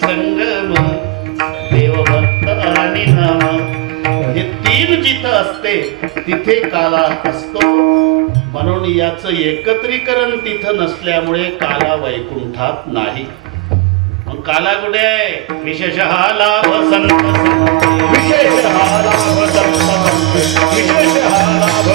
संगम देवभक्त आणि नाम हे तीन जिथं असते तिथे काला असतो. म्हणून याचं एकत्रीकरण तिथं नसल्यामुळे काला वैकुंठात नाही. मग काला कुठे आहे? विशेषः लाभ संत विशेषः लाभ संत विशेषः लाभ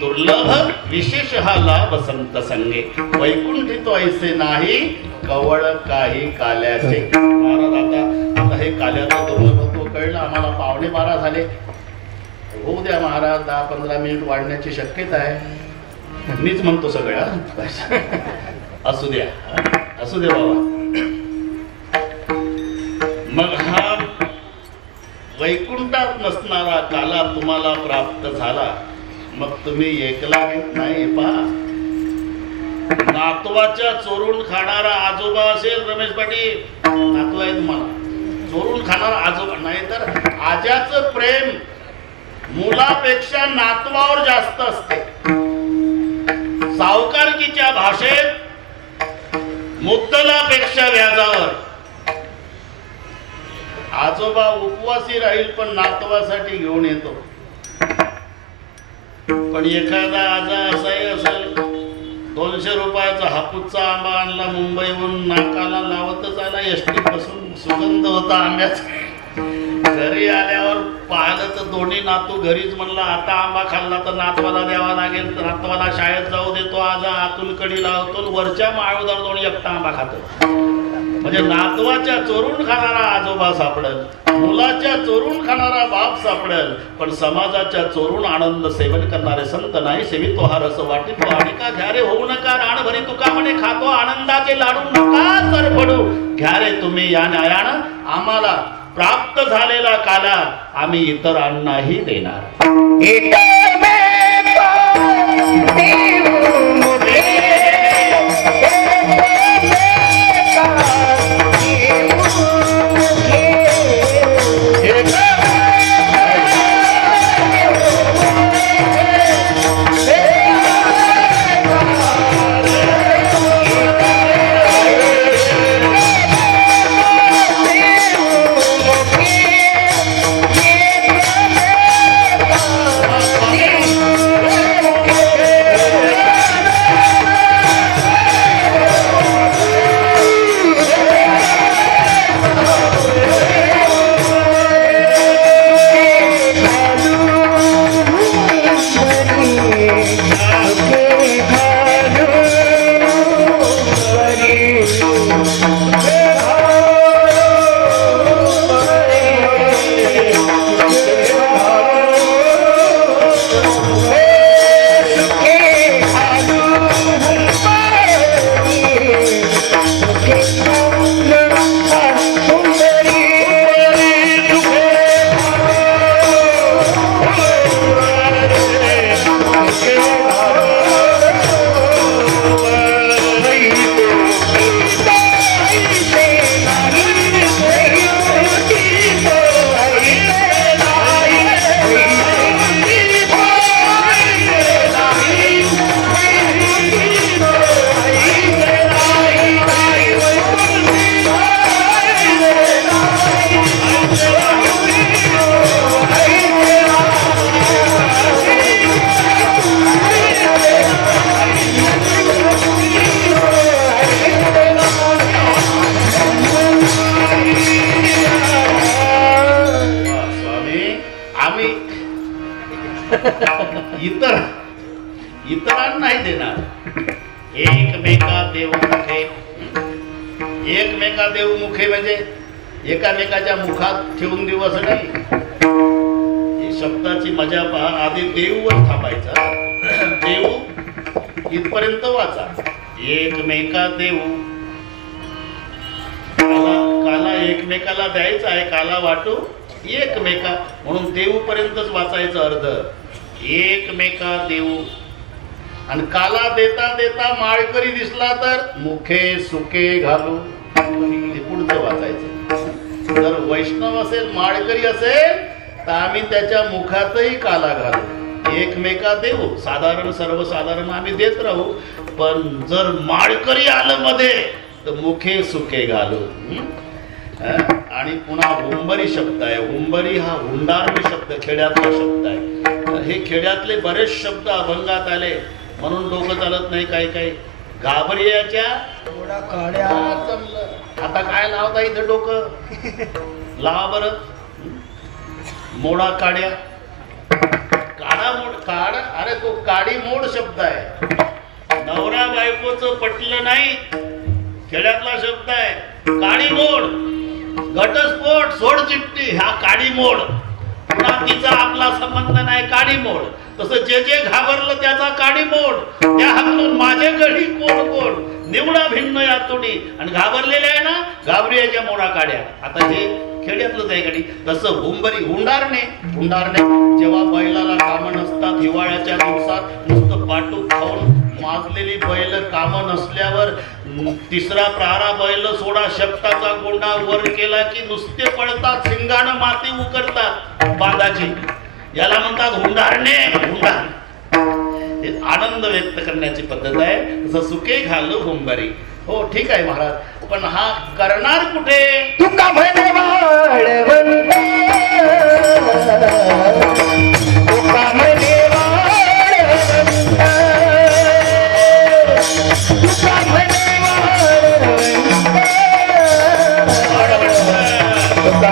दुर्लभ विशेष हा लाभ संत संगे वैकुंठी तो ऐसे नाही कवळ काही काल्याचे. महाराज आता हे काल्याचं दुर्लभत्व कळलं आम्हाला. 11:15 झाले. होऊ द्या महाराज, 10-15 मिनिट वाढण्याची शक्यता आहे. मीच म्हणतो सगळ्या असू द्या असू द्या बाबा. मग हा वैकुंठात नसणारा काला तुम्हाला प्राप्त झाला. मग तुम्ही एकला नाही. पहा, नातवाच्या चोरून खाणारा आजोबा असेल, रमेश पाटील नातू आहे तुम्हाला, चोरून खाणारा आजोबा नाही तर आज्याचं प्रेम मुलापेक्षा नातवावर जास्त असते. सावकारकीच्या भाषेत मुद्दलापेक्षा व्याजावर. आजोबा उपवासी राहील पण नातवासाठी घेऊन येतो. पण एखादा आजार असाही असेल, 200 रुपयाचा हापूसचा आंबा आणला मुंबईहून, नाकाला लावतच आला, एसटी पासून सुगंध होता आंब्याचा. घरी आल्यावर पाहिलं तर दोन्ही नातू घरीच. म्हणला आता आंबा खाल्ला तर नातवाला द्यावा लागेल, तर नातवाला शाळेत जाऊ देतो, आज आतून कडी लावतो, वरच्या माळूदार दोन एकटा आंबा खातो. म्हणजे नातवाच्या चोरून खाणारा आजोबा सापडेल, मुलाच्या चोरून खाणारा बाप सापडेल, पण समाजाच्या चोरून आनंद सेवन करणारे संत नाही. सेवितो हा रस वाटितो आणि का घ्या रे होऊ नका राण भरी तुका म्हणे खातो आनंदाचे लाडू नका तर पडू. घ्या रे तुम्ही या न्यायानं आम्हाला प्राप्त झालेला काला आम्ही इतरांनाही देणार. इतरांनाही देणार. एकमेका देवमुखे. एकमेका देवमुखे म्हणजे एकामेकाच्या मुखात ठेवून देऊ असं नाही. शब्दाची मजा पहा. आधी देऊवर थांबायचा. देऊ इथपर्यंत वाचा. एकमेका देऊ. काला एकमेकाला द्यायचा आहे. काला वाटू एकमेका, म्हणून देऊ पर्यंतच वाचायचं अर्ध. एकमेका देऊ. आणि काला देता देता माळकरी दिसला तर मुखे सुखे घालू. हे पुढचं वाचायचं. जर वैष्णव असेल, माळकरी असेल, तर आम्ही त्याच्या मुखातही काला घालू. एकमेका देऊ. साधारण सर्वसाधारण आम्ही देत राहू. पण जर माळकरी आलं मध्ये तर मुखे सुखे घालू. आणि पुन्हा हुंबरी शब्द आहे. हुंबरी हा हुंडारणी शब्द, खेड्यातला शब्द आहे. हे खेड्यातले बरेच शब्द अभंगात आले म्हणून डोकं चालत नाही. काही काही घाबरियाच्या काड्या. आता काय लावता इथं डोकं? लावा बरं. मोडा काड्या. काडा मोड. काडा, अरे तो काडी मोड शब्द आहे. नवरा बायकोचं पटलं नाही, खेड्यातला शब्द आहे. काडी मोड. घटस्फोट, सोड चिठ्ठी, हा काडी मोड. पुन्हा तिचा आपला संबंध नाही, काडी मोड. तसं जे जे घाबरलं त्याचा काडी मोड. त्या हाकलून माझे गडी कोण कोण, निवडा भिन्न यातुनी. आणि घाबरलेले आहे ना, घाबरियाच्या मोडा काड्या. आता हे खेड्यातलंच आहे कधी. तसं हुंबरी, हुंडारणे. हुंडारणे जेव्हा बैलाला कामं नसतात, हिवाळ्याच्या दिवसात नुसतं पाटू खाऊन माजलेली बैल कामं नसल्यावर तिसरा प्रहारा बैल सोडा शब्दाचा गोंडा वर केला की नुसते पडतात, सिंगानं माती उकरतात बांधाची. याला म्हणतात हुंडारणे. हुंडार हे आनंद व्यक्त करण्याची पद्धत आहे. तसं सुके घालू हुंबरी. हो ठीक आहे महाराज, पण हा करणार कुठे? तुका म्हणे वाळवंट, तुका म्हणे वाळवंट, तुका म्हणे वाळवंट, तुका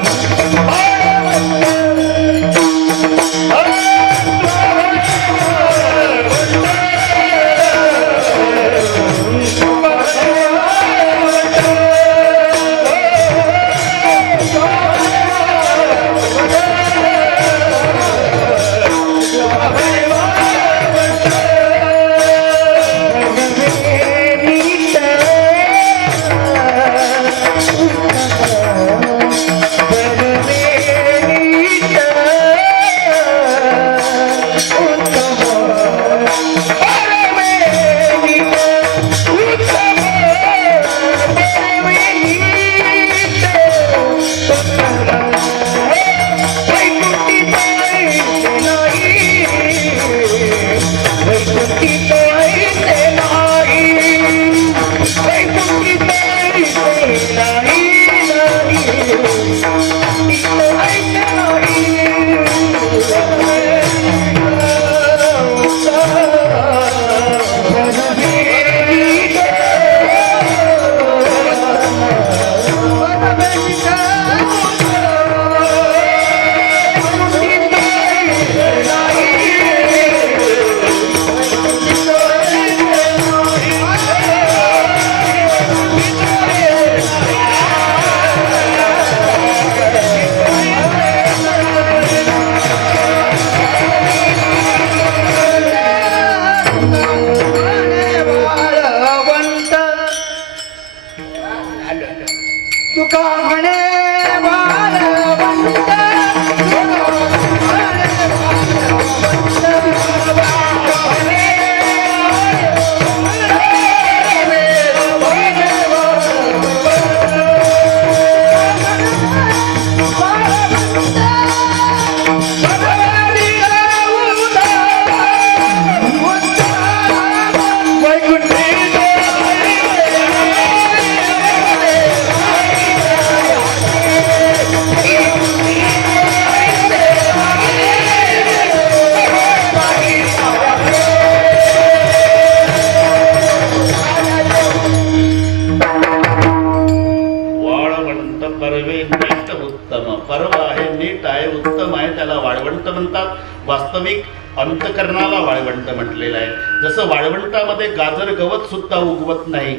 वास्तविक अंतकरणाला वाळवंट म्हटलेलं आहे. जसं वाळवंटामध्ये गाजर गवत सुद्धा उगवत नाही,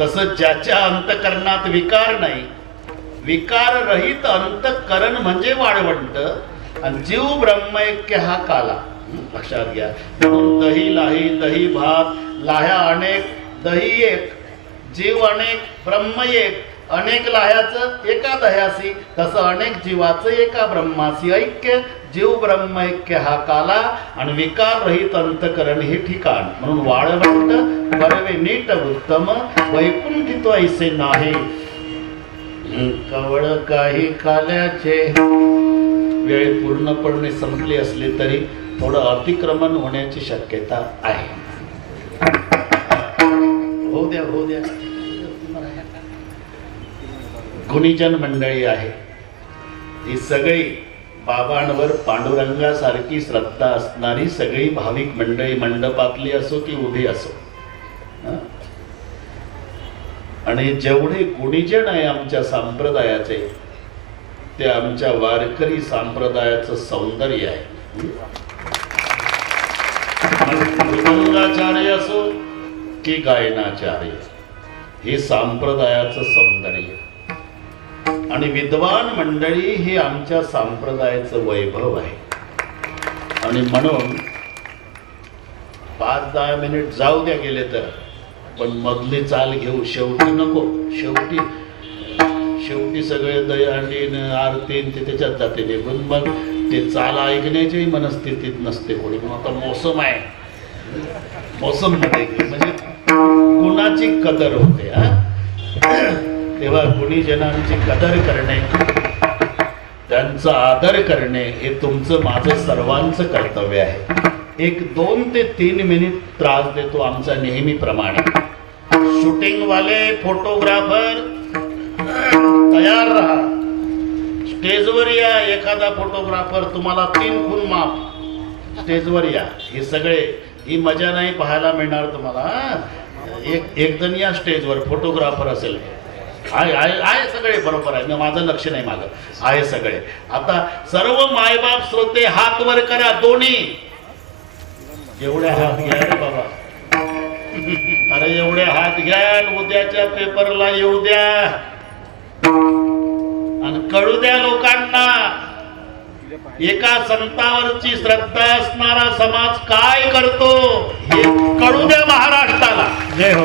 तसं ज्याच्या अंतकरणात विकार नाही, विकार रहित अंतकरण म्हणजे वाळवंट. आणि जीव ब्रह्मैक्य हा काला. लक्षात घ्या. म्हणून दही लाही दही भात लाह्या अनेक दही एक, जीव अनेक ब्रह्म एक. अनेक लाह्याचं एका दह्यासी, तसं अनेक जीवाचं एका ब्रह्मासी ऐक्य. जीव ब्रह्म ऐक्य हा काला आणि विकार रहित अंतकरण हे ठिकाण. म्हणून वाळवंट बरवे नीट उत्तम, वैकुंठी तो ऐसे नाही कवळ काही काल्याचे. वेळ पूर्णपणे संपली असली तरी थोडं अतिक्रमण होण्याची शक्यता आहे. होऊ द्या होऊ द्या. गुणीजन मंडळी आहे ही सगळी बाबांवर पांडुरंगासारखी श्रद्धा असणारी सगळी भाविक मंडळी, मंडपातली असो की उभी असो. आणि जेवढे गुणीजन आहे आमच्या संप्रदायाचे ते आमच्या वारकरी संप्रदायाचं सौंदर्य आहे. मृदंगाचार्य असो की गायनाचार्य, हे संप्रदायाचं सौंदर्य. आणि विद्वान मंडळी हे आमच्या संप्रदायाचं वैभव आहे. आणि म्हणून 5-10 मिनिट जाऊ द्या गेले तर, पण मधली चाल घेऊ. शेवटी नको. शेवटी सगळे दहीहंडी आरती ते त्याच्यात जाते निघून. मग ते चाल ऐकण्याच्याही मनस्थितीत नसते कोणी. म्हणून आता मोसम आहे, मोसम मध्ये म्हणजे गुणाची कदर होते. तेव्हा गुणीजनांची कदर करणे, त्यांचा आदर करणे हे तुमचं माझं सर्वांचं कर्तव्य आहे. 1-2 ते 3 मिनिट त्रास देतो आमचा नेहमीप्रमाणे. शूटिंग वाले फोटोग्राफर तयार राहा. स्टेजवर या. एखादा फोटोग्राफर तुम्हाला 3 खून माफ. स्टेजवर या. हे सगळे ही मजा नाही पाहायला मिळणार तुम्हाला. एक जण या स्टेजवर फोटोग्राफर असेल. आहे सगळे बरोबर आहे. माझं लक्ष नाही मागं. आहे सगळे. आता सर्व मायबाप श्रोते हात वर करा दोन्ही. एवढे हात घ्या रे बाबा. अरे एवढे हात घ्या. उद्याच्या पेपरला येऊ द्या आणि कळू द्या लोकांना एका संतावरची श्रद्धा असणारा समाज काय करतो हे कळू द्या महाराष्ट्राला. जय हो.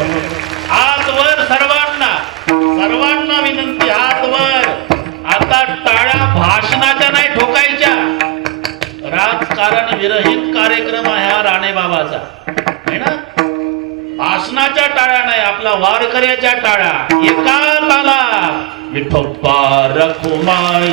हात वर सर्वांना. सर्वांना विनंती. हात वर. आता टाळ्या भाषणाच्या नाही ठोकायच्या. राजकारण विरहित कार्यक्रम आहे हा राणेबाबाचा आहे ना. भाषणाच्या टाळ्या नाही, आपला वारकऱ्याच्या टाळ्या. एका ताला विठोबा रखुमाई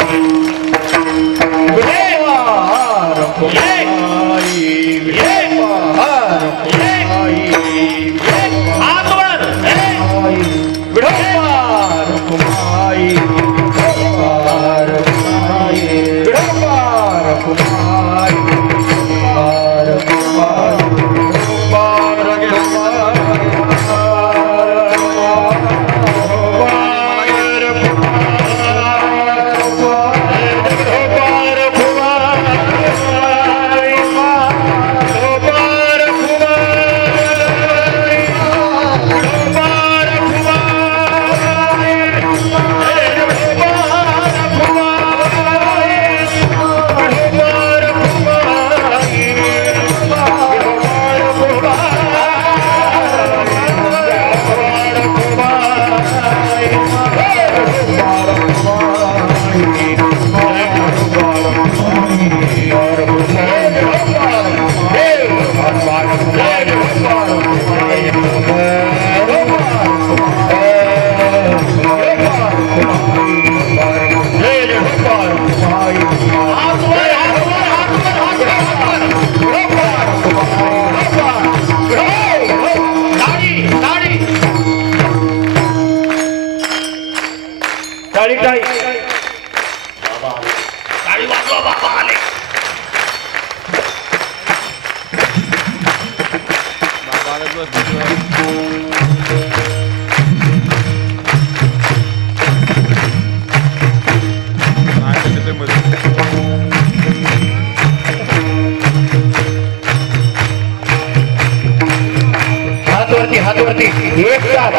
हातवरती एक साथ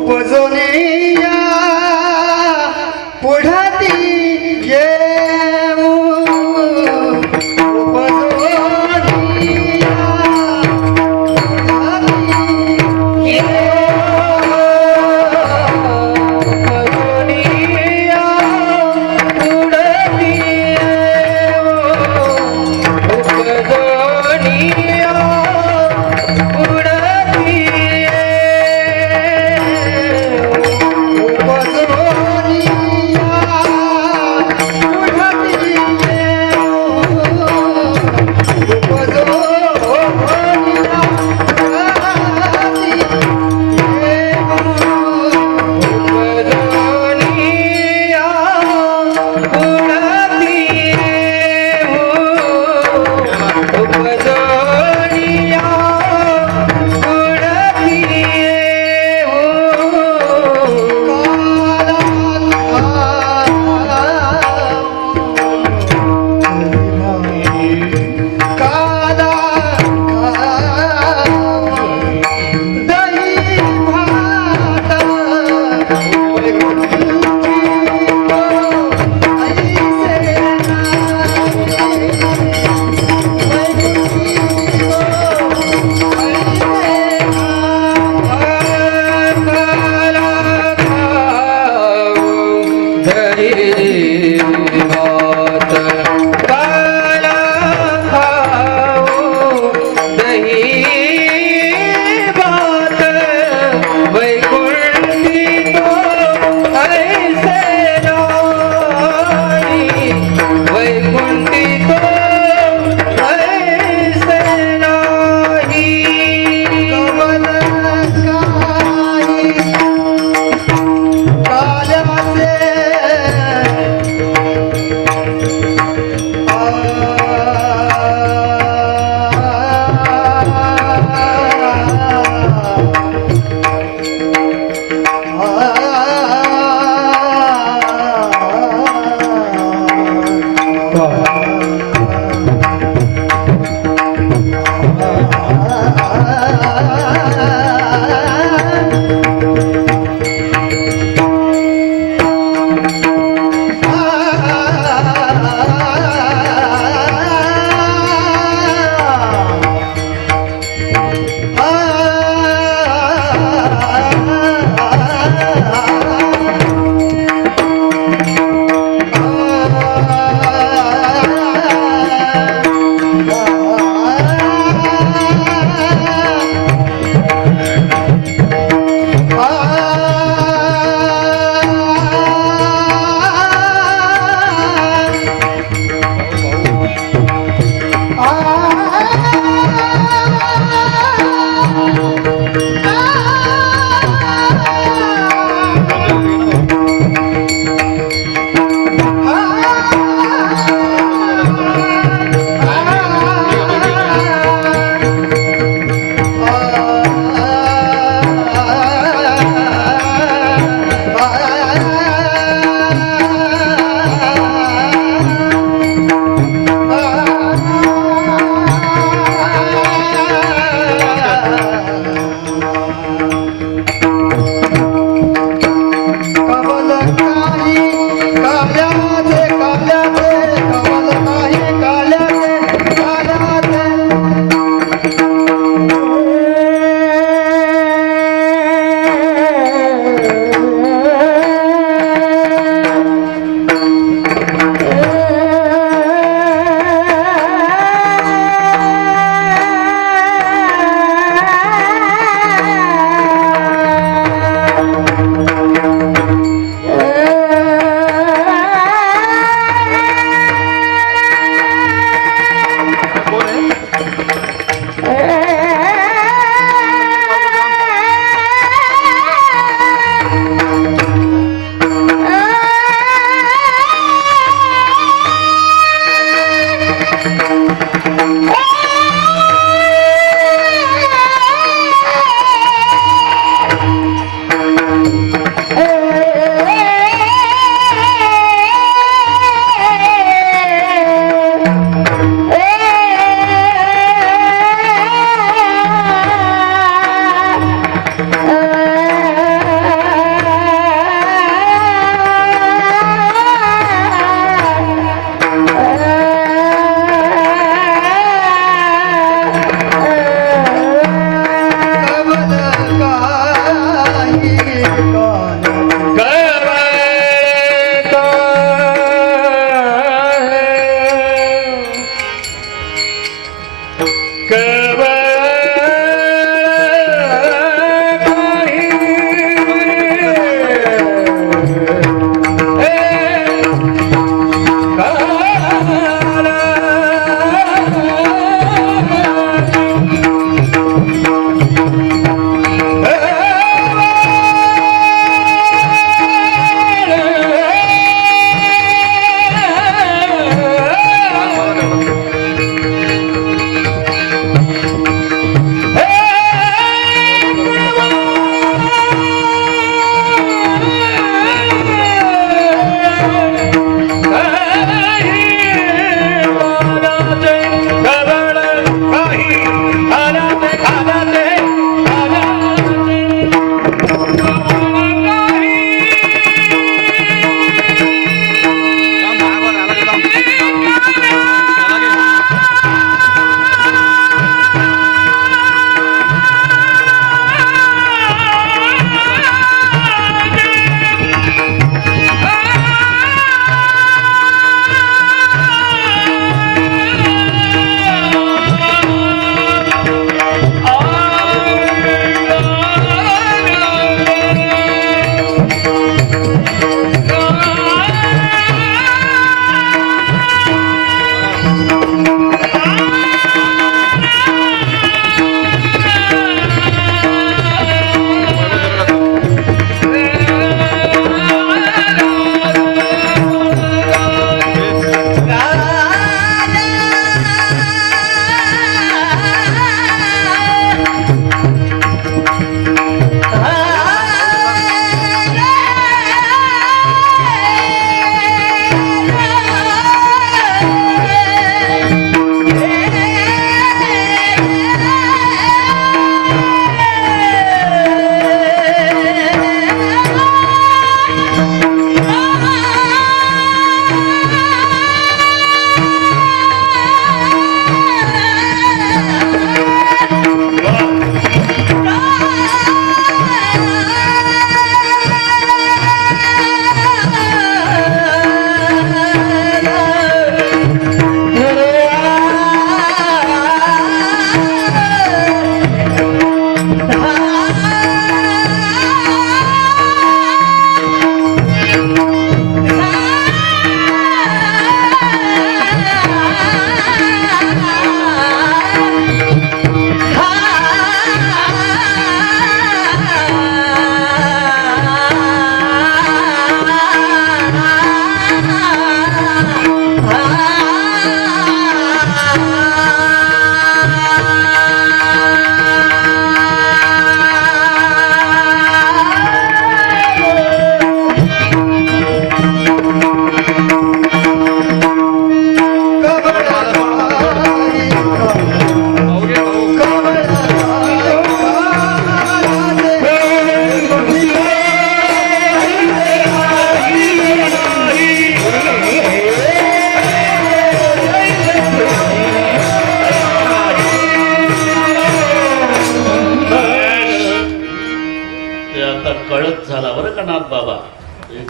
उपजोनिया पुढाती येऊ उपजोनिया पुढाती येऊ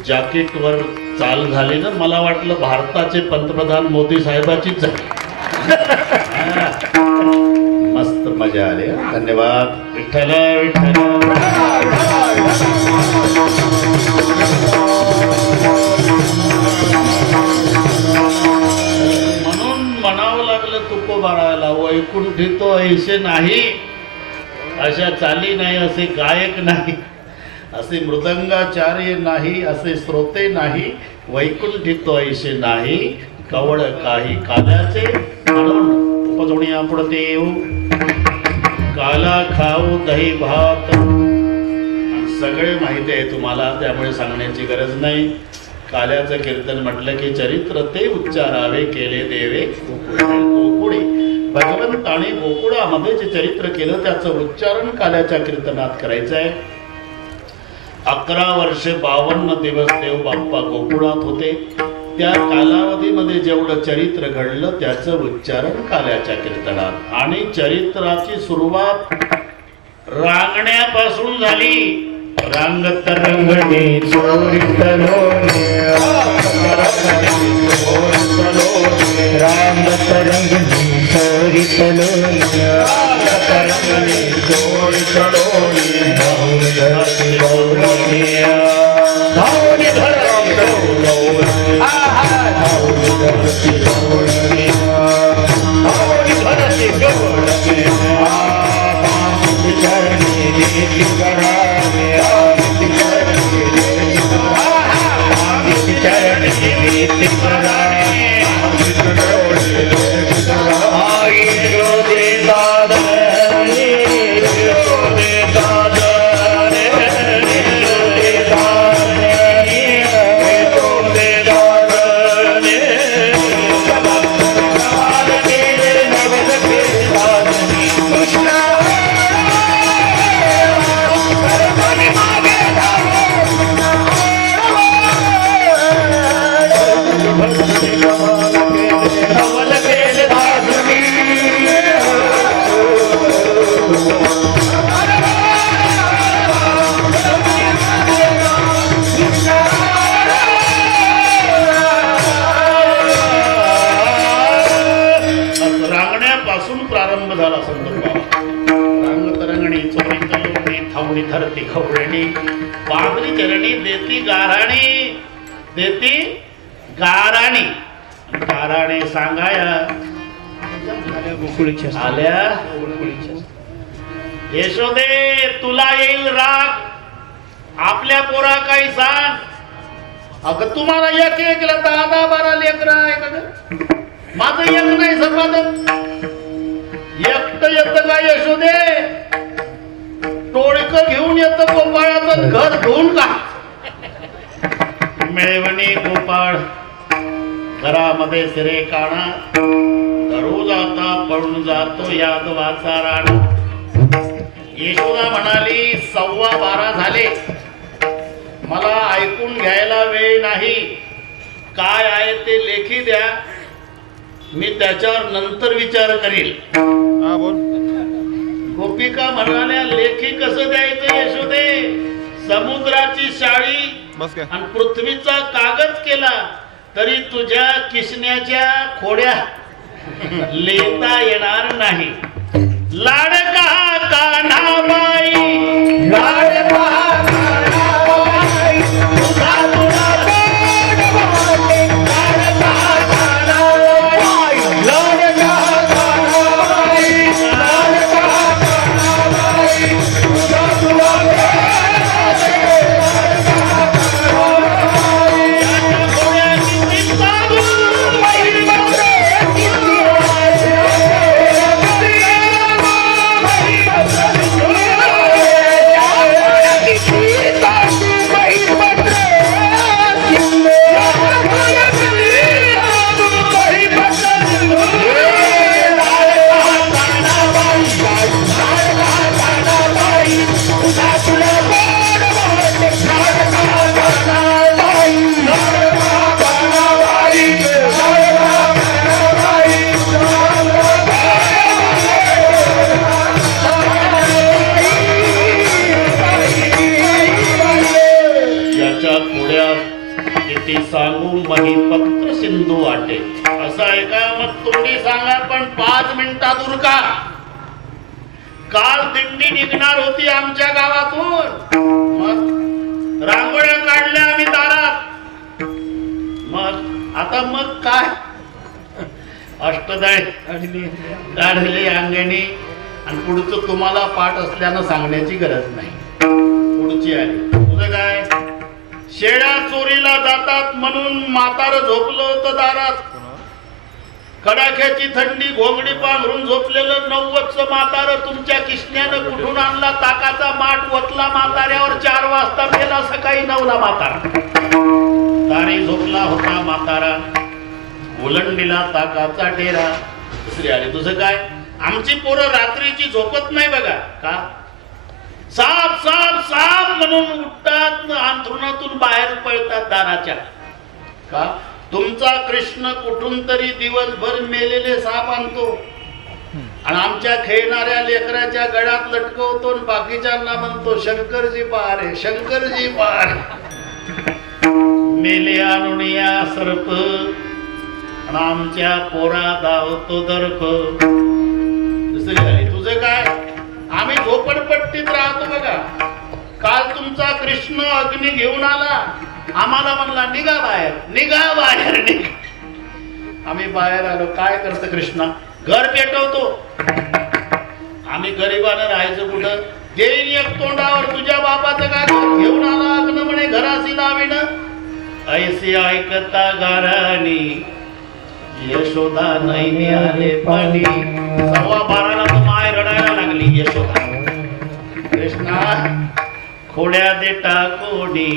जॅकेटवर चाल झाली ना, मला वाटलं भारताचे पंतप्रधान मोदी साहेबाचीच झाली. मस्त मजा आली. धन्यवाद. विठ्ठल विठ्ठल. म्हणून म्हणावं लागलं तुकोबाराला, वैकुंठी तो ऐसे नाही, अशा चाली नाही, असे गायक नाही, असे मृदंगाचार्य नाही, असे श्रोते नाही, वैकुंठी तो ऐसे नाही, कवळ काही काल्याचे म्हणून उपजोणी आपडते येऊ. काला खाऊ दही भात सगळे माहिती आहे तुम्हाला, त्यामुळे सांगण्याची गरज नाही. काल्याचं कीर्तन म्हटलं की चरित्र ते उच्चारावे केले देवे गोकुळे. भगवंताने गोकुळामध्ये जे चरित्र केलं त्याचं उच्चारण काल्याच्या कीर्तनात करायचं आहे. 11 वर्षे 52 दिवस देव बाप्पा गोकुळात होते. त्या कालावधीमध्ये जेवढं चरित्र घडलं त्याचं उच्चारण काल्याच्या कीर्तनात. आणि चरित्राची सुरुवात रांगण्यापासून झाली. रांगत रंगणी चोरीत लोणे, रांगत रंगणी चोरीत तलोनिया तरंगणी जोडी तलोनी धावून धरती गौरवनिया धावून धरती गौरवनिया धावून धरती गौरवनिया धावून धरती गौरवनिया चरणी नीति करावे चरणी नीति करावे प्रारंभ झाला संदर्भात रंगतरंगणी चोरी तलोनी थावणी धरती खवळणी पागरी चरणी देती गाराणी गाराणे सांगाया आल्या यशोदे तुला येईल राग आपल्या पोरा काही सांग अगं तुम्हाला एक एक 10-12 लेकर आहे का ग? माझं एक नाही संपादन एकट येत का यशोदे टोळक घेऊन येत गोपाळाचं घर धुवून का मिळवणी गोपाळ घरामध्ये सिरे काणा घरू जाता पळून जातो यादवाचा राणा यशोदा म्हणाली 12:15 झाले मला ऐकून घ्यायला वेळ नाही काय आहे ते लेखी द्या मी त्याच्यावर नंतर विचार करील गोपिका म्हणाल्या लेखी कसं द्यायचं यशोदे समुद्राची शाळी आणि पृथ्वीचा कागद केला तरी तुझ्या किसण्याच्या खोड्या लिहिता येणार नाही लाडका कान्हाबाई लाडका सांगू महिपत्र सिंधू वाटे असं आहे का मग तोंडी सांगा पण 5 मिनिटात उरका काल दिंडी निघणार होती आमच्या गावातून मग रांगोळ्या काढल्या आम्ही दारात मग आता मग काय अष्टदळ काढली अंगणी आणि पुढचं तुम्हाला पाठ असल्यानं सांगण्याची गरज नाही पुढची आहे तुझं काय शेळ्या चोरीला जातात म्हणून म्हातार झोपलं होतं दारात कडाक्याची थंडी घोंगडी पांघरून झोपलेलं 90चं म्हातार तुमच्या किसण्यानं कुठून आणला ताकाचा माठ वतला म्हाताऱ्यावर 4 वाजता गेला सकाळी 9ला म्हातारा दारी झोपला होता म्हातारा ओलंडीला ताकाचा डेरा दुसरी आली तुझं काय आमची पोरं रात्रीची झोपत नाही बघा का साप साप साप म्हणून उठतात अंथरुणातून बाहेर पळतात दाराच्या का तुमचा कृष्ण कुठून तरी दिवसभर मेलेले साप आणतो आणि आमच्या खेळणाऱ्या लेकराच्या गळ्यात लटकवतो आणि बाकीच्यांना म्हणतो शंकरजी पार आहे शंकरजी पार मेले आणून या सर्प आणि आमच्या पोरा धावतो दर्प इस्त्री आली. तुझं काय? आम्ही झोपडपट्टीत राहतो बघा. काल तुमचा कृष्ण अग्नी घेऊन आला, आम्हाला म्हणला निघा बाहेर, निघा बाहेर, निघा. आम्ही बाहेर आलो. काय करतं कृष्णा? घर पेटवतो. आम्ही गरिबानं राहायचं कुठं? देईन एक तोंडावर तुझ्या बापाचं काय घेऊन आला अग्न म्हणे घराशी लावीन. ऐसी ऐकता गाराणी यशोदा नाही आले पाणी. 12:15 तर माय रडायला लागली यशोदा. कृष्णा खोड्या दे टाकोडी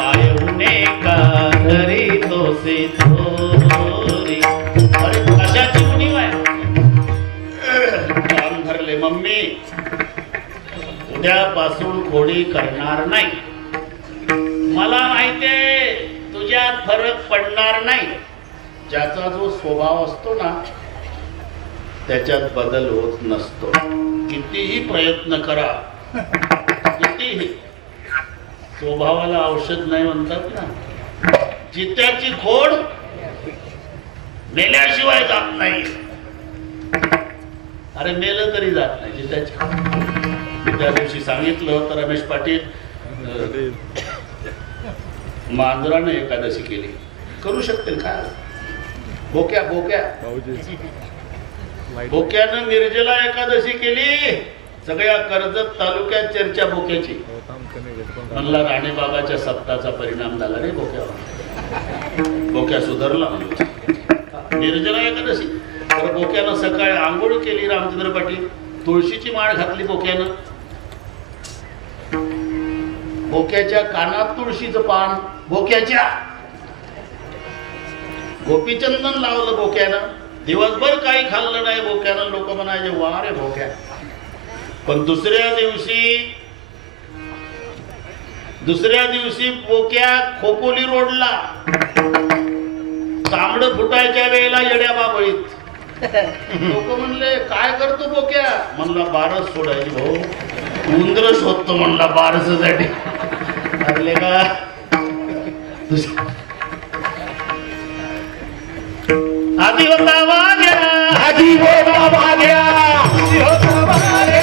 आयुने का घरी तोसे थोरी. अरे कशाची उणीव आहे? काम धरले. मम्मी उद्यापासून खोडी करणार नाही. मला माहितीये तुझ्यात फरक पडणार नाही. ज्याचा जो स्वभाव असतो ना त्याच्यात बदल होत नसतो. कितीही प्रयत्न करा, कितीही. स्वभावाला औषध नाही म्हणतात ना. जित्याची खोड मेल्याशिवाय जात नाही. अरे मेलं तरी जात नाही जित्याची खोड. मी त्या दिवशी सांगितलं होतं रमेश पाटील मांजरानं एकादशी केली. करू शकतील काय? बोक्या बोक्यानं निर्जला एकादशी केली. सगळ्या कर्जत तालुक्यात चर्चा बोक्याची. म्हणला राणे बाबाच्या सप्ताचा परिणाम झाला रे बोक्यावर. बोक्या सुधारला म्हणजे निर्जला एकादशी. तर बोक्यानं सकाळी आंघोळ केली. रामचंद्र पाटील तुळशीची माळ घातली बोक्यानं. बोक्याच्या कानात तुळशीचं पान, बोक्याच्या गोपीचंदन लावलं बोक्यानं. दिवसभर काही खाल्लं नाही बोक्यानं. लोक म्हणायचे वा रे बोक्या. पण दुसऱ्या दिवशी बोक्या खोपोली रोडला तांबड फुटायच्या वेळेला येड्या बाबळीत. लोक म्हणले काय करतो बोक्या? म्हणला बारस सोडायची भाऊ. उंदर शोधतो म्हणला बारसासाठी. लागले का? आधी होता वाग्या, आधी होता वाग्या, आधी होता वाग्या.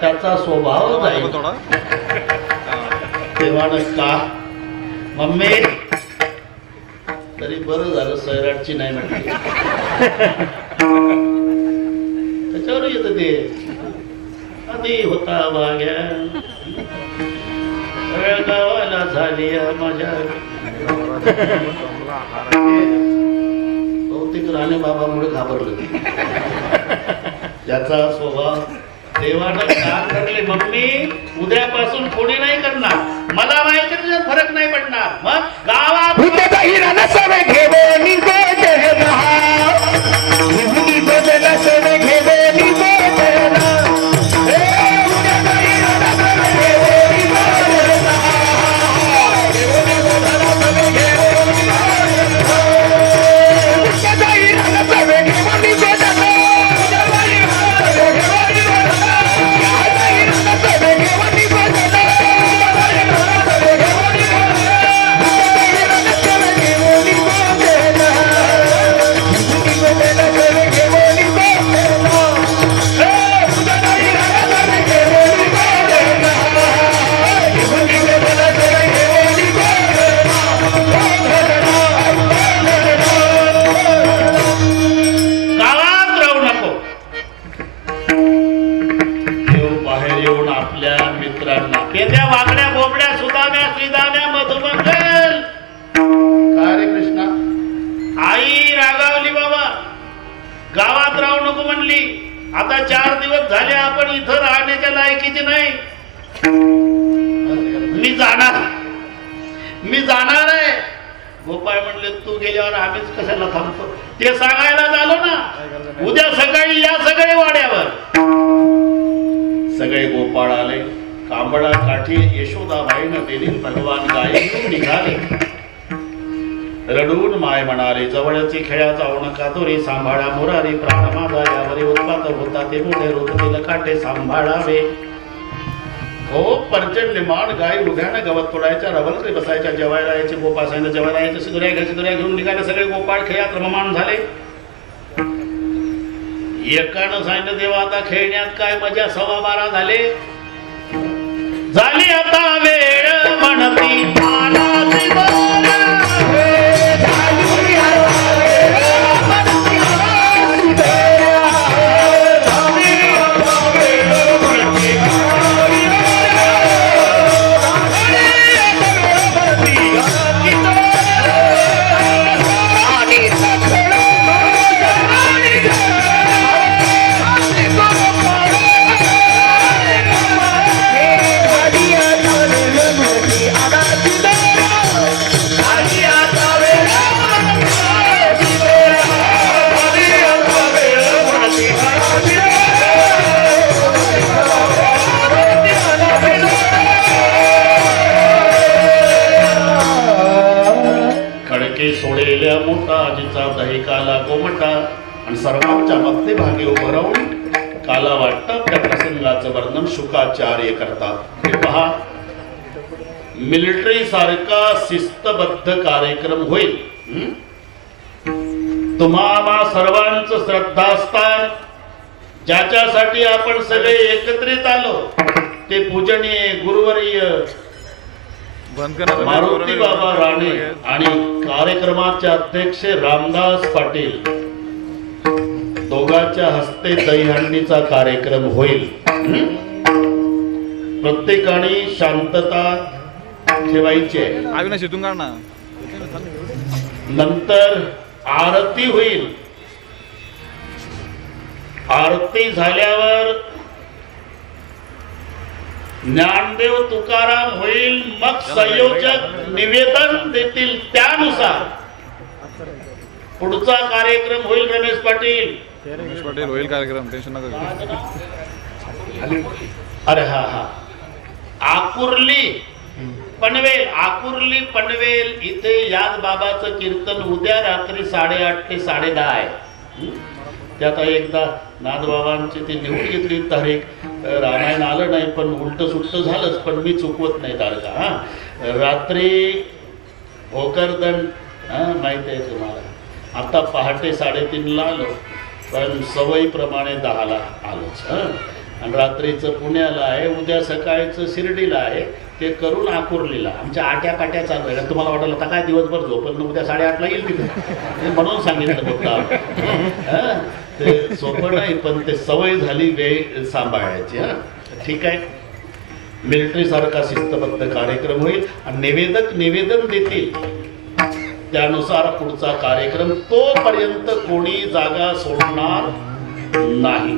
त्याचा स्वभाव जाईल. तेव्हा का मम्मी तरी बरं झालं सैराटची नाही म्हटली. त्याच्यावर येत ते आधी होता वाग्या गावाला झाली माझ्या. बहुतेक राणे बाबामुळे घाबरलं. त्याचा स्वभाव देवानं काम करले. मम्मी उद्यापासून कोणी नाही करणार. मला माहिती तुझ्यात फरक नाही पडणार. मग गावात आता 4 दिवस झाले आपण इथं राहण्याच्या लायकीचे नाही. मी जाणार आहे. गोपाळ म्हणले तू गेल्यावर आम्हीच कशाला थांबतो, ते सांगायला झालो ना. उद्या सकाळी या सगळे वाड्यावर. सगळे गोपाळ आले. कांबळा काठी यशोदाबाईनं दिली. भगवान गाय घेऊन निघाले. रडून माय म्हणाले जवळची खेळाचा ओणका दोरी सांभाळा मुरारी प्राण माझा यावरी उत्पात होता ते मोठे ऋतुतील काटे सांभाळावे. हो प्रचंड मान गाय उभ्यानं गवत तोडायच्या रवलकडे बसायच्या जेवायला यायचे. गोपाळ सांगितलं जेवायला यायचे. सिदुऱ्या घ्यायचे. सिदुऱ्या घेऊन निघाले. सगळे गोपाळ खेळात रममान झाले. एकानं सांगितलं देवा आता खेळण्यात काय मजा. 12:15 झाले. झाली आता वेळ म्हणती मानाची दोरा. सोडेल्या मोठा आजीचा दही काला गोमटा आणि सर्वांच्या मध्यभागी उभं राहून काला वाटतं त्या प्रसंगाचं वर्णन शुकाचार्य करतात. हे पहा मिलिटरी सारखा शिस्तबद्ध कार्यक्रम होईल. तुम्हा सर्वांचं श्रद्धास्थान ज्याच्यासाठी आपण सगळे एकत्रित आलो ते पूजनीय गुरुवर्य मारुती बाबा राणे आणि कार्यक्रमाचे अध्यक्ष रामदास पाटील दोघांच्या हस्ते दहीहंडीचा कार्यक्रम होईल. प्रत्येकाने शांतता ठेवायची आहे. नंतर आरती होईल. आरती झाल्यावर ज्ञानदेव तुकाराम होईल. मग संयोजक निवेदन देतील. त्यानुसार पुढचा कार्यक्रम होईल. रमेश पाटील होईल कार्यक्रम. टेन्शन नका. अरे हा आकुर्ली पनवेल इथे याद बाबाचं कीर्तन उद्या रात्री 8:30 ते 10:30 आहे. त्यात एकदा नादबाबांची ती निवड घेतली तारीख. रामायण आलं नाही पण उलट सुलट झालंच. पण मी चुकवत नाही तारखा. रात्री भोकरदन माहिती आहे तुम्हाला. आता पहाटे 3:30ला आलो पण सवयीप्रमाणे 10ला आलोच. आणि रात्रीचं पुण्याला आहे. उद्या सकाळचं शिर्डीला आहे. ते करून आकुर्लीला. आमच्या आट्या पाट्या चालू आहे. तुम्हाला वाटलं आता काय दिवसभर झोपण उद्या 8:30ला येईल तिथे म्हणून सांगितलं होतं. ते सोपं नाही पण ते सवय झाली वेळ सांभाळायची. ठीक आहे. मिलिटरी सारखा शिस्तबद्ध कार्यक्रम होईल आणि निवेदक निवेदन देतील. त्यानुसार पुढचा कार्यक्रम. तोपर्यंत कोणी जागा सोडणार नाही.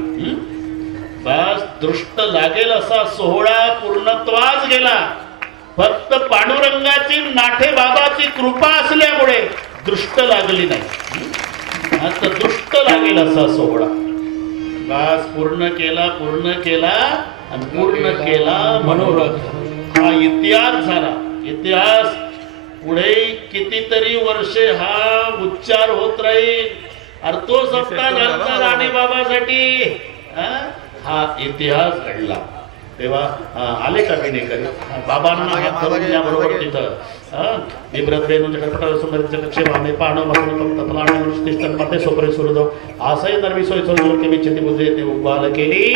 बस दृष्ट लागेल असा सोहळा पूर्णत्वास गेला. फक्त पांडुरंगाची नाठे बाबाची कृपा असल्यामुळे दृष्ट लागली नाही. आता दृष्ट लागेल असा सोहळा बस पूर्ण केला आणि पूर्ण केला मनोरथ. हा इतिहास झाला. इतिहास पुढे कितीतरी वर्षे हा उच्चार होत राहील. अरे तो सप्ताह झाला राणे बाबासाठी. हा इतिहास घडला. तेव्हा आले का विनेकरी बाबांना हात धरून याबरोबर तिथं निब्रद्वेनुचकटपटसुंदरीचक्षेवामे पाणवमसुनकं सोपरे सुरदो आसय नरवी सोय सोय के विच्छति बुद्धे ते उबाल केली.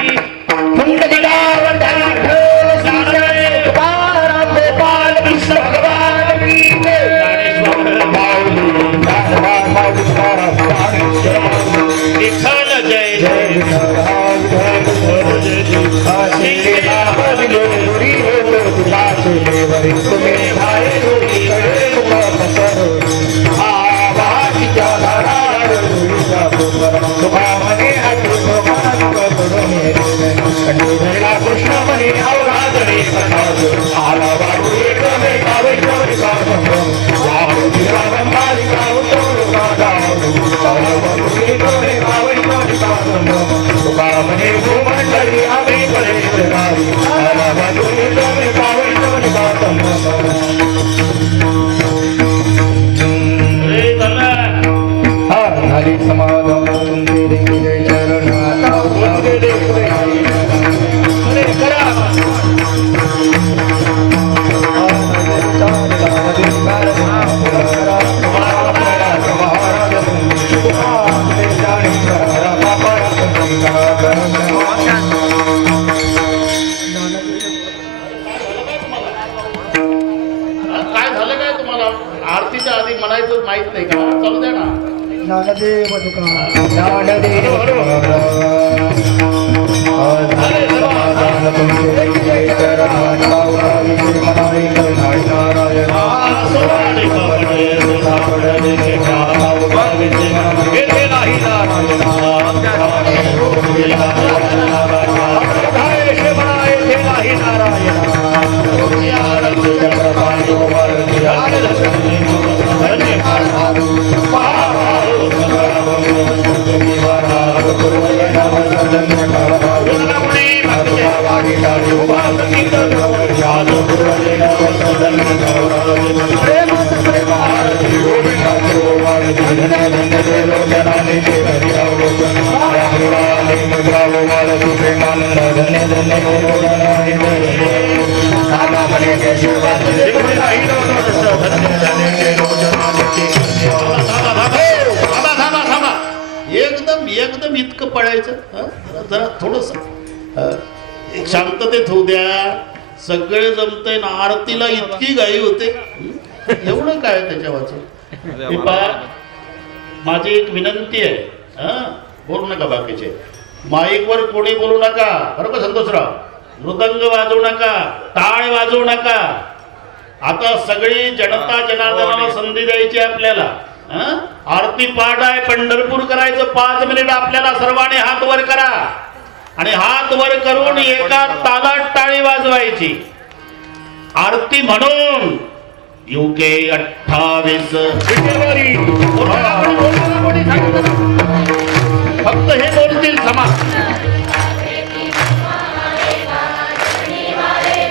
जय जय रे चला. झाली समाधान तुमचे देवी जय चरण आता उभे दे पुढे. पुढे करा. काय झालं काय तुम्हाला आरतीच्या आधी म्हणायचं माहित नाही का चालू द्या ना. ज्ञानदेव तुकाराम ज्ञानदेव समाधान तुमचे देवी जय चरण आता उभे मनाई करणारी नारायण सोनारी कपडे सापडले शेतात उभारले येथे नाही नारायण येथे नाही नारायण थांबा. एकदम इतकं पडायचं जरा थोडस एक शांततेत होऊ द्या. सगळे जमतंय ना आरतीला इतकी घाई होते एवढं काय त्याच्या वाचून. मी पहा माझी एक विनंती आहे बोलू नका बाकीचे. माईकवर कोणी बोलू नका बरं का संतोषराव. मृदंग वाजवू नका टाळ वाजवू नका. आता सगळी जनता जनार्दनाला संधी द्यायची आपल्याला. आरती पाठ आहे पंढरपूर करायचं 5 मिनिट आपल्याला. सर्वांनी हात वर करा आणि हात वर करून एका तालात टाळी वाजवायची. आरती म्हणून युके 28 फक्त हे बोलतील समाज.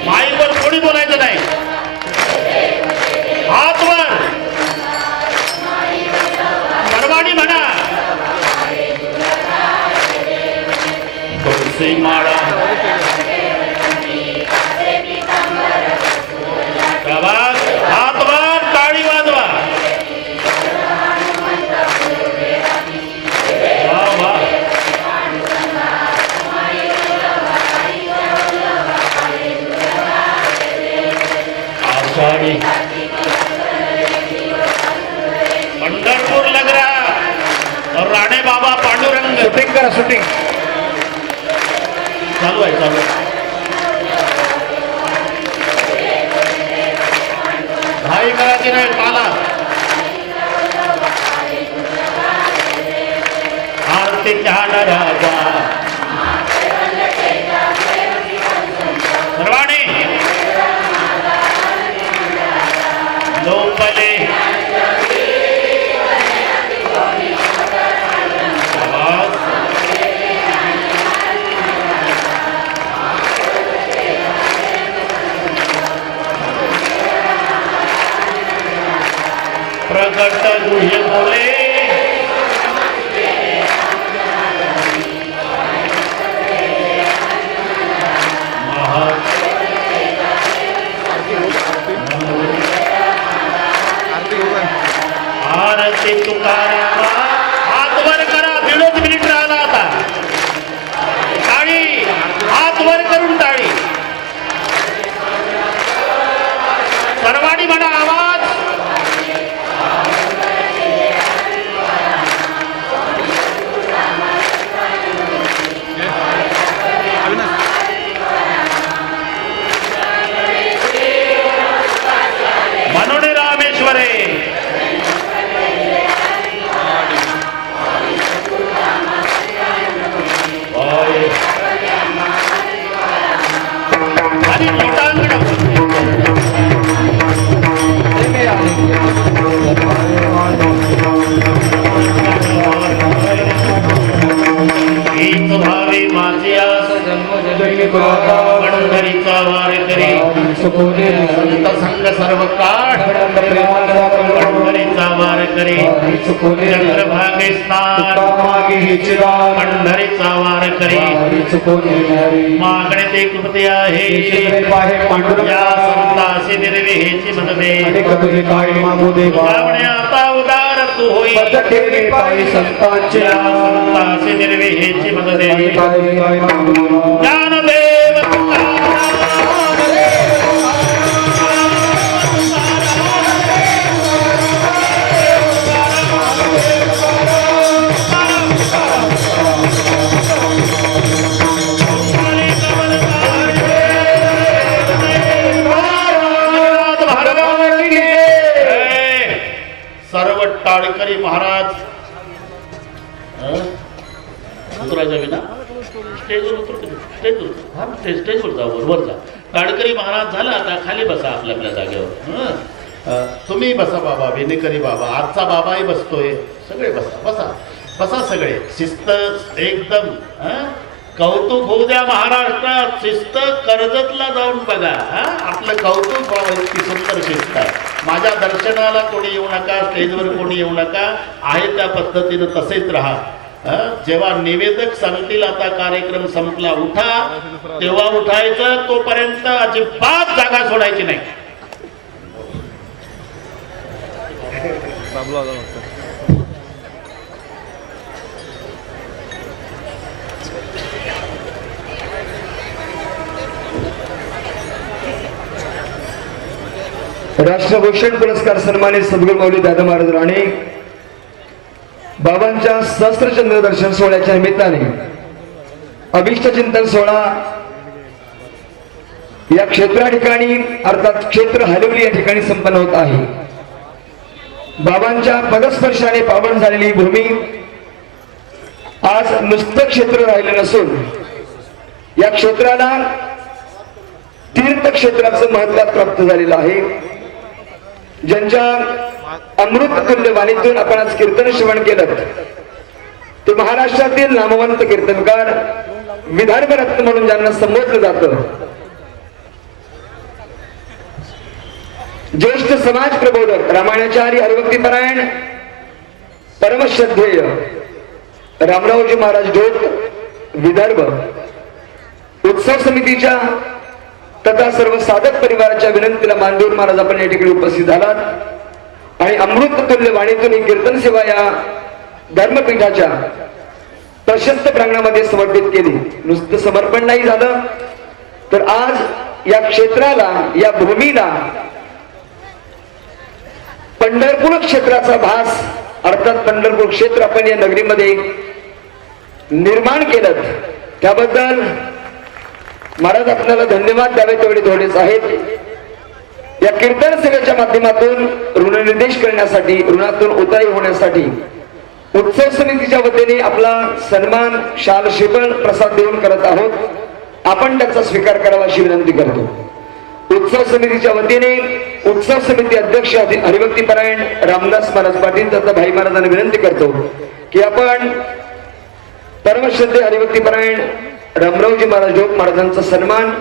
माईवर कोणी बोलायचं नाही. हात वर सर्वांनी म्हणा. तुळशी माळा प्रभात हात वर टाळी वाजवा. वा वा. आषाढी पंढरपूर लग रहा और राणे बाबा पांडुरंग. शूटिंग करा शूटिंग. चालू आहे चालू आहे. घाई करायची नाही पाला. आरती राजा सर्वांनी लोपले प्रकट गुह्य बोले. आरती तुकाराम हात वर करा. 1.5 मिनिट राहिला आता. टाळी हात वर करून टाळी सर्वांनी म्हणा. आवाज म्हणून रामेश्वरे आणि लोटांगण गीत भावी माझी आस जन्म जन्मी पंढरीचा वार करी संत संग सर्व काळ पंढरीचा वार करी चंद्रभागे स्नान पंढरीचा वार करी मागणे ते कृपते आहे या संतासी निर्विहेची मनवे मागणे आता उदार तू होई संतासी निर्विहेची मनवे ज्ञानदेव सर्व टाळकरी महाराज उतरायचा विना स्टेजवर उतरतो स्टेजवर जा वर जा. टाळकरी महाराज झाला आता खाली बसा आपल्या आपल्या जागेवर. तुम्ही बसा बाबा विनेकरी बाबा आजचा बाबाही बसतोय सगळे बसा बसा बसा सगळे शिस्त एकदम. कौतुक होऊ द्या महाराष्ट्रात. शिस्त कर्जतला जाऊन बघा. आपलं कौतुक व्हावं इतकी सुंदर शिस्त आहे. माझ्या दर्शनाला कोणी येऊ नका स्टेजवर कोणी येऊ नका आहे त्या पद्धतीनं तसेच राहा. जेव्हा निवेदक सांगतील आता कार्यक्रम संपला उठा तेव्हा उठायचं. तोपर्यंत अजिबात जागा सोडायची नाही. राष्ट्रभूषण पुरस्कार सन्मानित सद्गुरू माऊली दादा महाराज राणे बाबांच्या सहस्त्रचंद्र दर्शन सोहळ्याच्या निमित्ताने अभिष्ट चिंतन सोहळा या क्षेत्रा ठिकाणी अर्थात क्षेत्र हलवली या ठिकाणी संपन्न होत आहे. बाबांच्या पदस्पर्शाने पावन झालेली भूमी आज नुसतं क्षेत्र राहिले नसून या क्षेत्राला तीर्थक्षेत्राचं महत्व प्राप्त झालेलं आहे. ज्यांच्या अमृत तुल्य वाणीतून आपण आज कीर्तन श्रवण केलं ते महाराष्ट्रातील नामवंत कीर्तनकार विदर्भ रत्न म्हणून ज्यांना संबोधलं जातं ज्येष्ठ समाज प्रबोधक रामायणाचार्य हरिभक्तीपरायण परमश्रद्धेय रामरावजी महाराज ढोक विदर्भ उत्सव समितीच्या तथा सर्व साधक परिवाराच्या विनंतीला मान देऊन महाराज आपण या ठिकाणी उपस्थित झालात आणि अमृत तुल्य वाणीतून ही कीर्तन सेवा या धर्मपीठाच्या प्रशस्त प्रांगणामध्ये समर्पित केली. नुसतं समर्पण नाही झालं तर आज या क्षेत्राला या भूमीला पंढरपूर क्षेत्राचा भास अर्थात पंढरपूर क्षेत्र आपण या नगरीमध्ये निर्माण केलं त्याबद्दल महाराज आपल्याला धन्यवाद द्यावे तेवढे थोडेच आहेत. या कीर्तन सेवेच्या माध्यमातून ऋणनिर्देश करण्यासाठी ऋणातून उतारी होण्यासाठी उत्सव समितीच्या वतीने आपला सन्मान शाल श्रीफळ प्रसाद देऊन करत आहोत. आपण त्याचा स्वीकार करावा अशी विनंती करतो. उत्सव समितीच्या वतीने उत्सव समिती अध्यक्ष हरिभक्तीपरायण रामदास महाराज पाटील तथा भाई महाराजांना विनंती करतो की आपण परमश्रद्धेय हरिभक्तीपरायण रामरावजी महाराज ढोक महाराजांचा सन्मान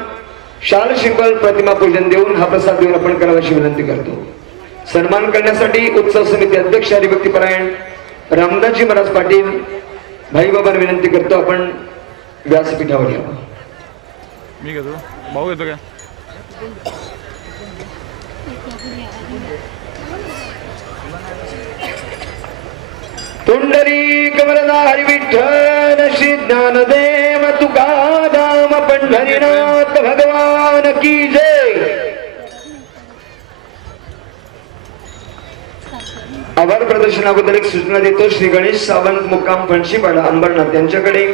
शाल श्रीफळ प्रतिमा पूजन देऊन हा प्रसाद देऊन आपण करावा अशी विनंती करतो. सन्मान करण्यासाठी उत्सव समिती अध्यक्ष हरिभक्तीपरायण रामदासजी महाराज पाटील भाई बाबांना विनंती करतो आपण व्यासपीठावर यावं. मी घेतो भाऊ घेतो काय पुंडरीक वरदा हरी विठ्ठल श्री ज्ञानदेव तुकाराम पंढरीनाथ भगवान की जय. आभार प्रदर्शनाबद्दल एक सूचना देतो. श्री गणेश सावंत मुक्काम फणशीपाडा अंबरनाथ यांच्याकडे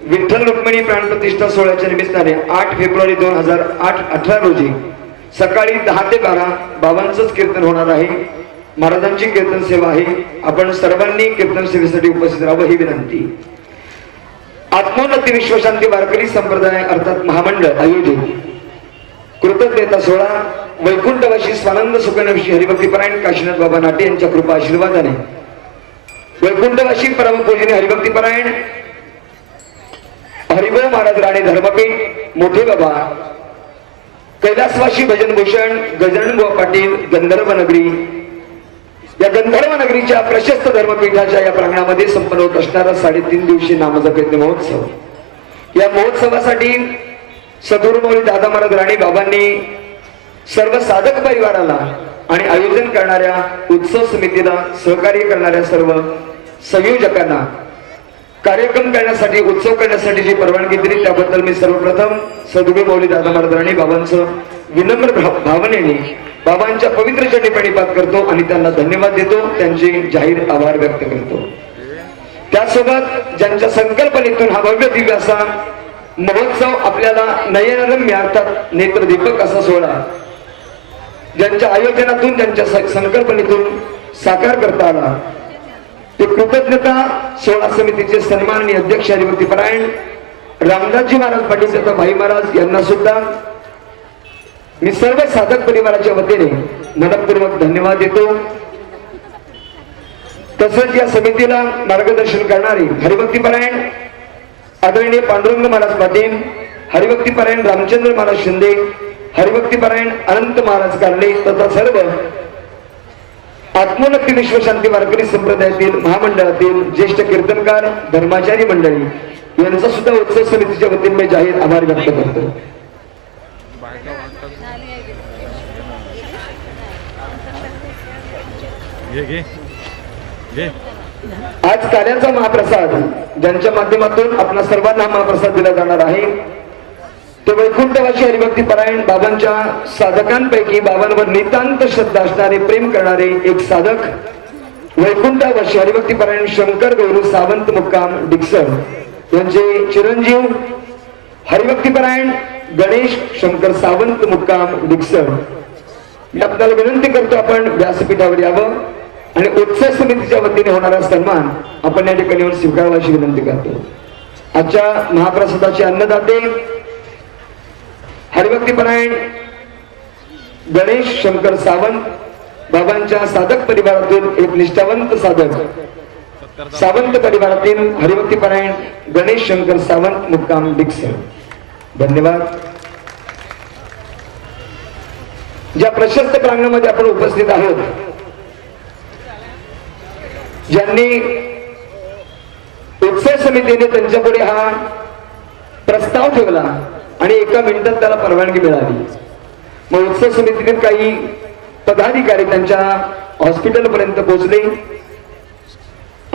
विठ्ठल रुक्मिणी प्राणप्रतिष्ठा सोहळ्याच्या निमित्ताने 8 फेब्रुवारी 2018 रोजी सकाळी 10 ते 12 बाबांचंच कीर्तन होणार आहे. महाराजांची कीर्तन सेवा आहे. आपण सर्वांनी कीर्तन सेवेसाठी उपस्थित राहावं ही विनंती. आत्मोन्नती विश्वशांती वारकरी संप्रदाय अर्थात महामंडळ आयोजित कृतज्ञता सोहळा वैकुंठवासी स्वानंद सुखनविषयी हरिभक्तीपरायण काशीनाथ बाबा नाटे यांच्या कृपा आशीर्वादाने वैकुंठवासी परमपूजनीय हरिभक्तीपरायण हरिभाऊ महाराज राणे धर्मपीठ मोठे बाबा कैलासवासी भजन भूषण गजानन बुवा पाटील गंधर्व नगरी या गंधर्व नगरीच्या प्रशस्त धर्मपीठाच्या या प्रांगणामध्ये संपन्न होत असणारा 3.5 दिवसीय नामजप महोत्सव. या महोत्सवासाठी सद्गुरू दादा महाराज राणे बाबांनी सर्व साधक परिवाराला आणि आयोजन करणाऱ्या उत्सव समितीला सहकार्य करणाऱ्या सर्व संयोजकांना कार्यक्रम करण्यासाठी उत्सव करण्यासाठी जी परवानगी दिली त्याबद्दल मी सर्वप्रथम सद्गुरू मौली दादा महाराज राणे बाबांचं विनम्र भावनेने बाबांच्या पवित्र चरणी प्रणिपात करतो आणि त्यांना धन्यवाद देतो, त्यांचे जाहीर आभार व्यक्त करतो. त्यासोबत ज्यांच्या संकल्पनेतून हा भव्य दिव्य असा महोत्सव आपल्याला नयनरम्य अर्थात नेत्रदीपक असा सोहळा ज्यांच्या आयोजनातून ज्यांच्या संकल्पनेतून साकार करता आला ते कृतज्ञता सोहळा समितीचे सन्माननीय अध्यक्ष हरिभक्ती परायण रामदासजी महाराज पाटील तथा भाई महाराज यांना सुद्धा मी सर्व साधक परिवाराच्या वतीने मनपूर्वक धन्यवाद देतो. तसंच या समितीला मार्गदर्शन करणारे हरिभक्ती परायण आदरणीय पांडुरंग महाराज पाटील, हरिभक्ती परायण रामचंद्र महाराज शिंदे, हरिभक्ती परायण अनंत महाराज कारले तथा सर्व आत्मोन्नती विश्वशांती वारकरी संप्रदायातील महामंडळातील ज्येष्ठ कीर्तनकार धर्माचारी मंडळी यांचा सुद्धा उत्सव समितीच्या वतीने मी जाहीर आभार व्यक्त करतो. आज कार्याचा महाप्रसाद ज्यांच्या माध्यमातून आपल्या सर्वांना महाप्रसाद दिला जाणार आहे ते वैकुंठवासी हरिभक्ती परायण बाबांच्या साधकांपैकी बाबांवर नितांत श्रद्धा असणारे प्रेम करणारे एक साधक वैकुंठवासी हरिभक्ती परायण शंकर गौरू सावंत मुक्काम डिक्सर यांचे चिरंजीव हरिभक्ती परायण गणेश शंकर सावंत मुक्काम डिक्सर. मी आपल्याला विनंती करतो आपण व्यासपीठावर यावं आणि उत्सव समितीच्या वतीने होणारा सन्मान आपण या ठिकाणी येऊन स्वीकारावा अशी विनंती करतो. आजच्या महाप्रसादाचे अन्नदाते हरिभक्ती परायण गणेश शंकर सावंत बाबांच्या साधक परिवारातून एक निष्ठावंत साधक सावंत परिवारातील हरिभक्ती परायण गणेश शंकर सावंत मुक्काम डिक्सर. धन्यवाद. ज्या प्रशस्त प्रांगणामध्ये आपण उपस्थित आहोत ज्यांनी उत्सव समितीने त्यांच्यापुढे हा प्रस्ताव ठेवला आणि एका मिनिटात त्याला परवानगी मिळाली. मग उत्सव समितीतील काही पदाधिकारी त्यांच्या हॉस्पिटल पर्यंत पोहोचले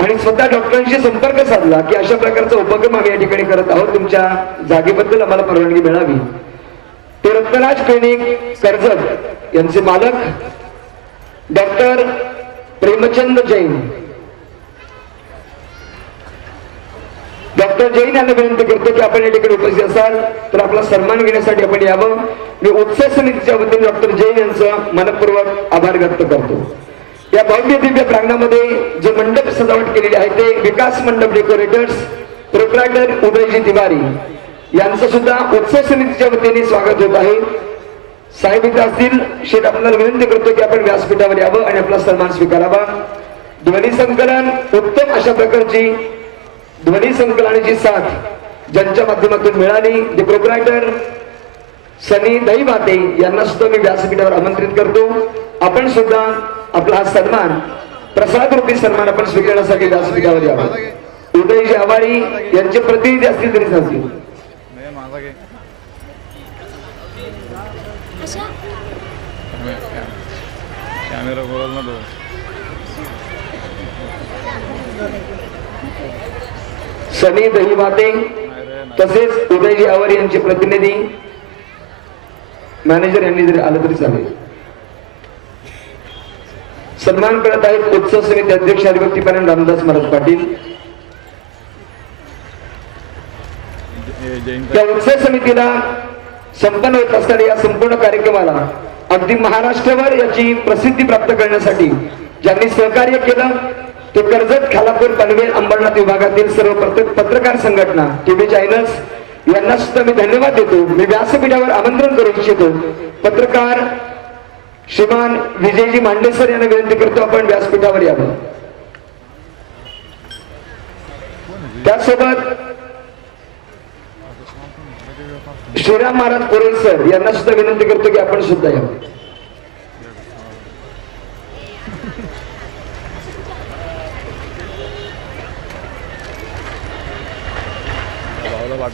आणि स्वतः डॉक्टरांशी संपर्क साधला की अशा प्रकारचा उपक्रम आम्ही या ठिकाणी करत आहोत, तुमच्या जागेबद्दल आम्हाला परवानगी मिळावी. ते रत्नराज क्लिनिक कर्जत यांचे मालक डॉक्टर प्रेमचंद जैन. डॉक्टर जैन यांना विनंती करतो की आपण या ठिकाणी उपस्थित असाल तर आपला सन्मान घेण्यासाठी आपण यावं. मी उत्सव समितीच्या वतीने डॉक्टर जैन यांचं मनपूर्वक आभार व्यक्त करतो. या भव्य दिव्य प्रांगणामध्ये जो मंडप सजावट केलेली आहे ते विकास मंडप डेकोरेटर्स प्रोप्रायटर उदयजी तिवारी यांचं सुद्धा उत्सव समितीच्या वतीने स्वागत होत आहे. साहेब इथे असतील, शेठ आपल्याला विनंती करतो की आपण व्यासपीठावर यावं आणि आपला सन्मान स्वीकारावा. ध्वनी संकलन उत्तम अशा प्रकारची ध्वनी संकलनाची साथ ज्यांच्या माध्यमातून मिळाली ते प्रोप्रायटर सनी दहीभाते यांना सुद्धा मी व्यासपीठावर आमंत्रित करतो. आपण सुद्धा आपला हा सन्मान प्रसाद रूपी सन्मान आपण स्वीकारण्यासाठी व्यासपीठावर यावा. उदयजी आवारी यांचे प्रतिनिधी असतील तरी नसतील. कॅमेरा बोलत ना तो. सनी दहीभाते तसेच उदयजी आवारी यांचे प्रतिनिधी मॅनेजर यांनी जरी आलं तरी चालेल. सन्मान करत आहेत उत्सव समिती अध्यक्ष हरिभक्ती परायण रामदास महाराज पाटील. त्या उत्सव समितीला संपन्न होत असणाऱ्या या संपूर्ण कार्यक्रमाला अगदी महाराष्ट्रभर याची प्रसिद्धी प्राप्त करण्यासाठी ज्यांनी सहकार्य केलं ते कर्जत, खालापूर, पनवेल, अंबरनाथ विभागातील सर्व पत्रकार संघटना, टीव्ही चॅनल्स यांना सुद्धा मी धन्यवाद देतो. मी व्यासपीठावर आमंत्रण करू इच्छितो पत्रकार श्रीमान विजयजी मांडे सर यांना विनंती करतो आपण व्यासपीठावर यावं. त्यासोबत श्रीराम महाराज कोरेल सर यांना सुद्धा विनंती करतो की आपण सुद्धा यावं.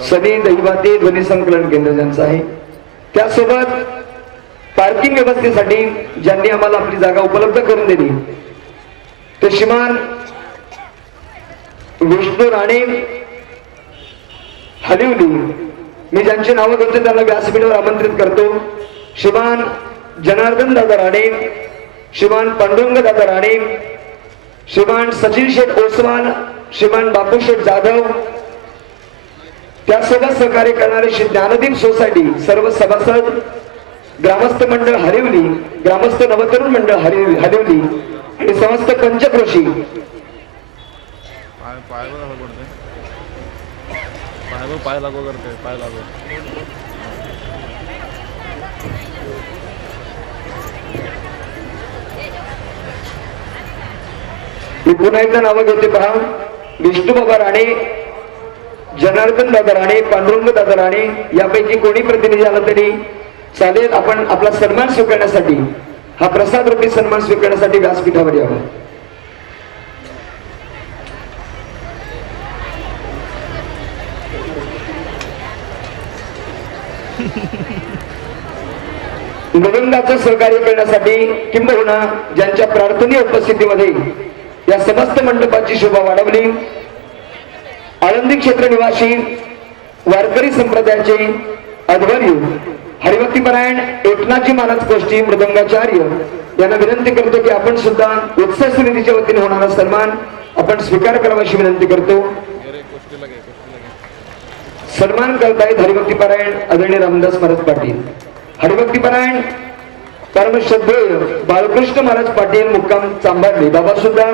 सनी दैवाती ध्वनी संकलन केंद्र ज्यांचं आहे, त्यासोबत पार्किंग व्यवस्थेसाठी ज्यांनी आम्हाला आपली जागा उपलब्ध करून दिली ते श्रीमान विष्णू राणे हलिवली. मी ज्यांची नावं घेतो त्यांना व्यासपीठावर आमंत्रित करतो. श्रीमान जनार्दन दादा राणे, श्रीमान पांडुरंग दादा राणे, श्रीमान सचिन शेठ ओसवाल, श्रीमान बापू शेठ जाधव, त्यासोबत सहकार्य करणारे श्री ज्ञानदीप सोसायटी सर्व सभासद, ग्रामस्थ मंडळ हरिवली, ग्रामस्थ नवतरुण मंडळ हरिवली आणि समस्त पंचक्रोशी. पाय लागू करते, पाय लागू. मी पुन्हा एकदा नावं घेते पहा. विष्णू बाबा राणे, जनार्दन दादा राणे, पांडुरंग दादा राणे, यापैकी कोणी प्रतिनिधी आला तरी चालेल. आपण आपला सन्मान स्वीकारण्यासाठी, हा प्रसाद रूपी सन्मान स्वीकारण्यासाठी व्यासपीठावर यावं. मृदंगाचं सहकार्य करण्यासाठी किंबहुना ज्यांच्या प्रार्थनीय उपस्थितीमध्ये या समस्त मंडपाची शोभा वाढवली, आळंदी क्षेत्र निवासी वारकरी संप्रदायाचे अध्वर्यू हरिभक्तीपरायण एकनाथजी महाराज गोष्टी मृदंगाचार्य यांना विनंती करतो की आपण सुद्धा उत्सव समितीच्या वतीने होणारा सन्मान आपण स्वीकार करावा अशी विनंती करतो. सन्मान करतायत हरिभक्तीपरायण आदरणीय रामदास महाराज पाटील, हरिभक्तीपरायण परमश्रद्धेय बाळकृष्ण महाराज पाटील मुक्काम चांभारली. बाबा सुद्धा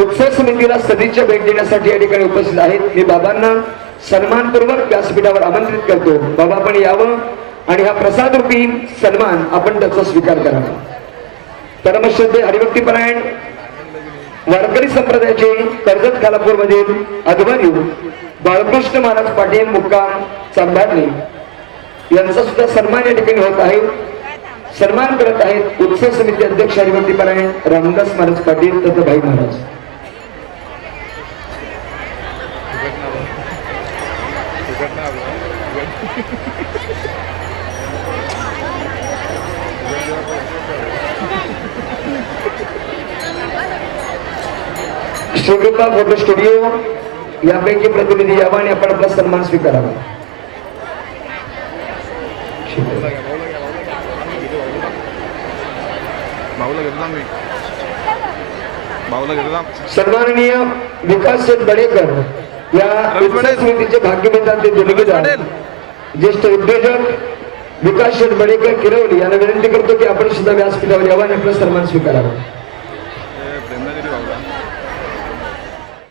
उत्सव समितीला सदिच्छा भेट देण्यासाठी या ठिकाणी उपस्थित आहेत. मी बाबांना सन्मानपूर्वक व्यासपीठावर आमंत्रित करतो. बाबा आपण यावं आणि हा प्रसाद रूपी सन्मान आपण त्याचा स्वीकार करावा. परमश्रद्धेय हरिभक्तीपरायण वारकरी संप्रदायाचे कर्जत खालापूर मधील अध्वर्यू बाळकृष्ण महाराज पाटील मुक्काम चांभारली यांचा सुद्धा सन्मान या ठिकाणी होत आहे. सन्मान करत आहेत उत्सव समिती अध्यक्ष हरिभक्तीपरायण रामदास महाराज पाटील तथा भाई महाराज. श्रीकृपा फोटो स्टुडिओ यापैकी प्रतिनिधी यावा आणि आपण आपला सन्मान स्वीकारावा. सन्माननीय विकास शेठ बडेकर या उत्सव समितीचे भाग्यविधाते ते दिलगिदार ज्येष्ठ उद्योजक विकास शेठ बडेकर किरवली यांना विनंती करतो की आपण सुद्धा व्यासपीठावर यावा आणि आपला सन्मान स्वीकारावा.